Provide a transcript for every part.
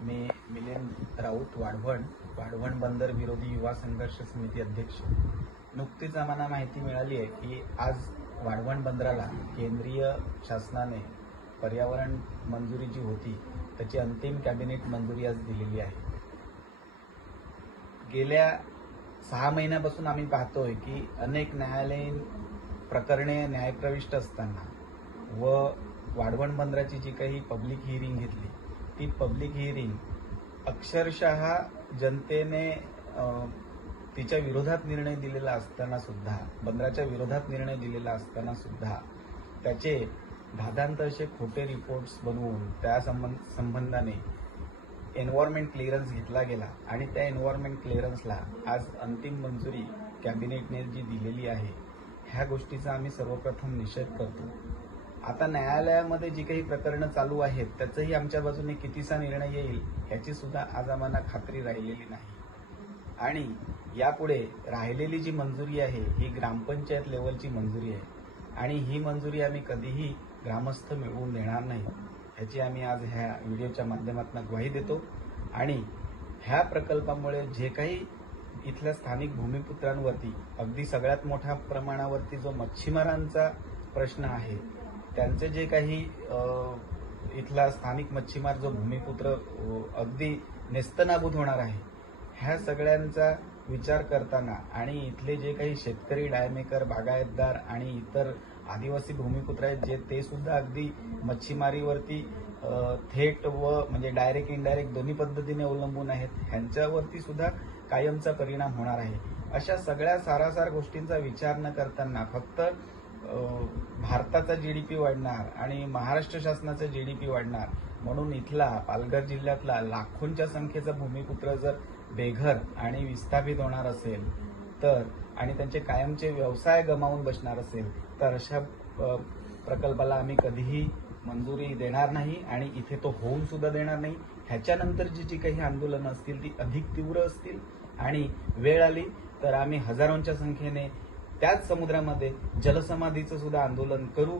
मी मिलिंद राऊत वाढवण बंदर विरोधी युवा संघर्ष समिती अध्यक्ष। नुकतीच आम्हाला माहिती मिळाली आहे की आज वाढवण बंदराला केंद्रीय शासनाने पर्यावरण मंजुरी जी होती त्याची अंतिम कॅबिनेट मंजुरी आज दिलेली आहे। गेल्या 6 महिन्यापासून आम्ही पाहतोय की अनेक न्यायालयीन प्रकरणे न्यायप्रविष्ट असताना व वाढवण बंदराची जी काही पब्लिक हिअरिंग घेतली ती पब्लिक हिअरिंग अक्षरशः जनतेने तिच्या विरोधात निर्णय दिलेला असताना सुद्धा, बंदराच्या विरोधात निर्णय दिलेला असताना सुद्धा त्याचे धादांत असे खोटे रिपोर्ट्स बनवून त्या संबंधाने एन्व्हायरमेंट क्लिअरन्स घेतला गेला आणि त्या एन्व्हायरमेंट क्लिअरन्सला आज अंतिम मंजुरी कॅबिनेटने जी दिलेली आहे ह्या गोष्टीचा आम्ही सर्वप्रथम निषेध करतो। आता न्यायालयामध्ये जी काही प्रकरणं चालू आहेत त्याचंही आमच्या बाजूने कितीसा निर्णय येईल ह्याची सुद्धा आज आम्हाला खात्री राहिलेली नाही आणि यापुढे राहिलेली जी मंजुरी आहे ही ग्रामपंचायत लेवलची मंजुरी आहे आणि ही मंजुरी आम्ही कधीही ग्रामस्थ मिळवून देणार नाही ह्याची आम्ही आज ह्या व्हिडिओच्या माध्यमातून ग्वाही देतो। आणि ह्या प्रकल्पामुळे जे काही इथल्या स्थानिक भूमिपुत्रांवरती अगदी सगळ्यात मोठ्या प्रमाणावरती जो मच्छीमारांचा प्रश्न आहे त्यांचे जे काही इथला स्थानिक मच्छीमार जो भूमिपुत्र अगदी नेस्तनाबूत होणार आहे ह्या सगळ्यांचा विचार करताना आणि इथले जे काही शेतकरी, डायमेकर, बागायतदार आणि इतर आदिवासी भूमिपुत्र आहेत जे ते सुद्धा अगदी मच्छीमारीवरती थेट व म्हणजे डायरेक्ट इनडायरेक्ट दोन्ही पद्धतीने अवलंबून आहेत ह्यांच्यावरती सुद्धा कायमचा परिणाम होणार आहे। अशा सगळ्या सारासार गोष्टींचा विचार न करताना फक्त भारताचा जीडीपी वाढणार आणि महाराष्ट्र शासनाचा जीडीपी वाढणार म्हणून इथला पालघर जिल्ह्यातला लाखोंच्या संख्येचा भूमिपुत्र जर बेघर आणि विस्थापित होणार असेल तर आणि त्यांचे कायमचे व्यवसाय गमावून बसणार असेल तर अशा प्रकल्पाला आम्ही कधीही मंजुरी देणार नाही आणि इथे तो होऊन सुद्धा देणार नाही। ह्याच्यानंतरची जी काही आंदोलनं असतील ती अधिक तीव्र असतील आणि वेळ आली तर आम्ही हजारोंच्या संख्येने त्याच समुद्रामध्ये जलसमाधीचं सुद्धा आंदोलन करू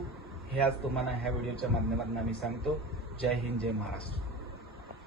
हे आज तुम्हाला ह्या व्हिडिओच्या माध्यमातून आम्ही सांगतो। जय हिंद, जय महाराष्ट्र।